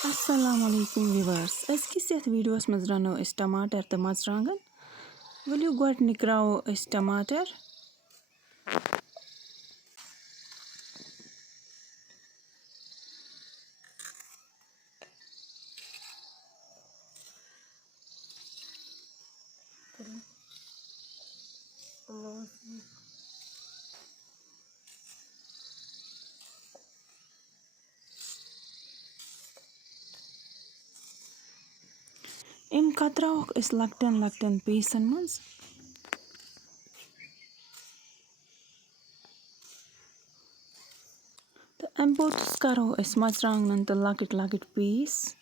Assalamualaikum viewers. Azkis yat videos maz rano is tomater te marchwangan. Will you got nikrao is tomater? Im katraok is lakten pieces maz. The ambotus karo is marchwangan te lakit piece.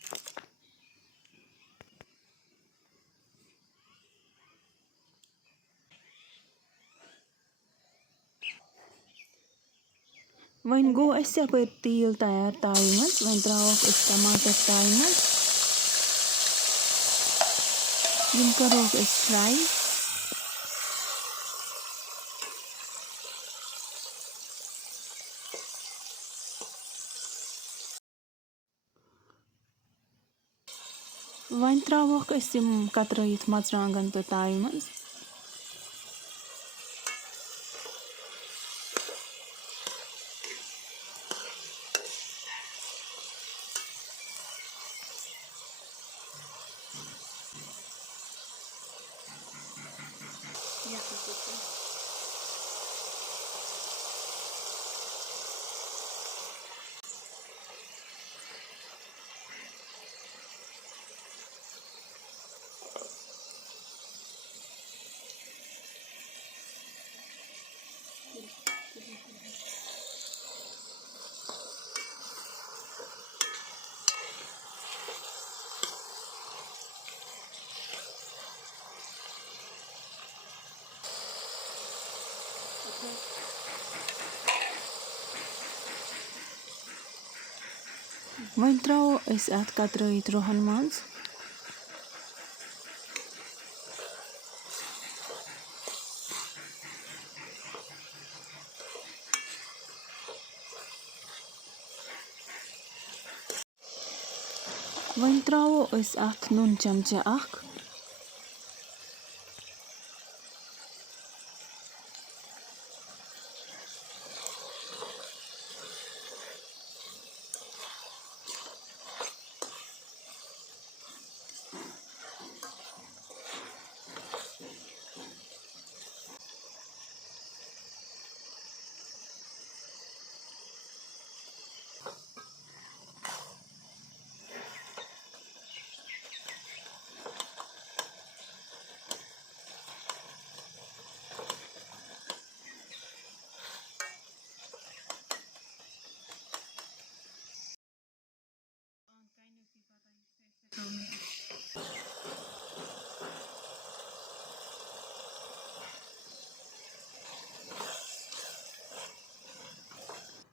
When go is yapar teel tayar taai maz. When traok is tomater taai maz. Im karok is fry. When traok is im katrayit marchwangan te taai maz. When trao is at katrayit rohan maz. When trao is at nun chamcha ak.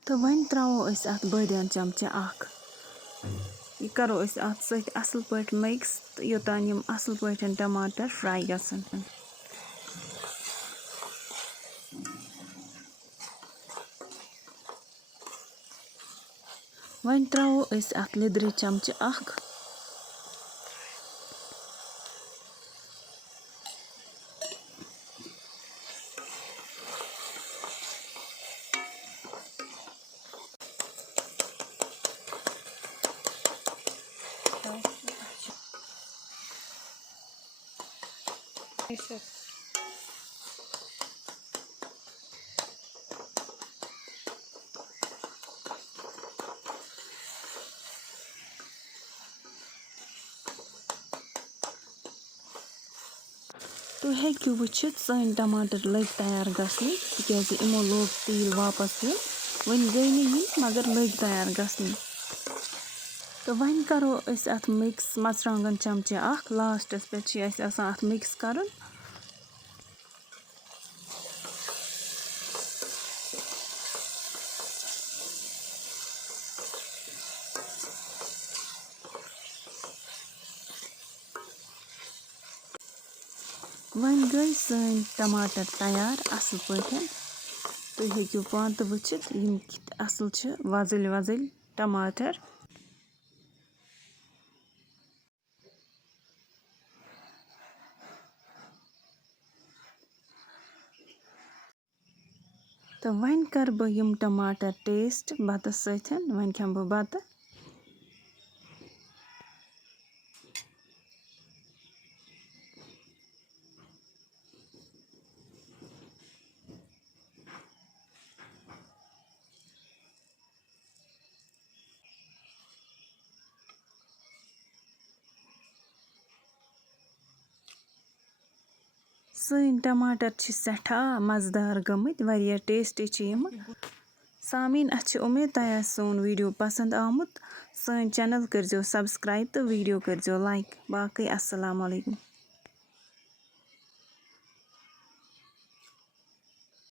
तो when trao is at badian chamcha ak. Ye karo is at sait asal pait mix yotan yum asal paitan tomater fry gasan. When trao is at lidri chamcha ak. तो हेक्यू वुचित सन टमाटर लग तैयार गसनी तिकाज इमो लोग तेल वापस ये one गई नहीं मगर लग तैयार गसनी तो वन करो इस अथ मिक्स मर्चवांगन चमचे अख लास्टस पे छ अस आसान अथ मिक्स करन वन गई सन टमाटर तैयार असल पठन तो हेक्यू पान तो वुचित यम असल छ वजल वजल टमाटर तो वन कर बह यम टमाटर टेस्ट बतस सतन वन खम बह बत सन टमाटर सठा मज़ेदार गमत वारिया टेस्टी यम सामीन अच्छी उम्मीद तया सोन वीडियो पसंद आमुत सन चैनल कर सब्सक्राइब तो वीडियो कर लाइक बाकी अस्सलाम वालेकुम।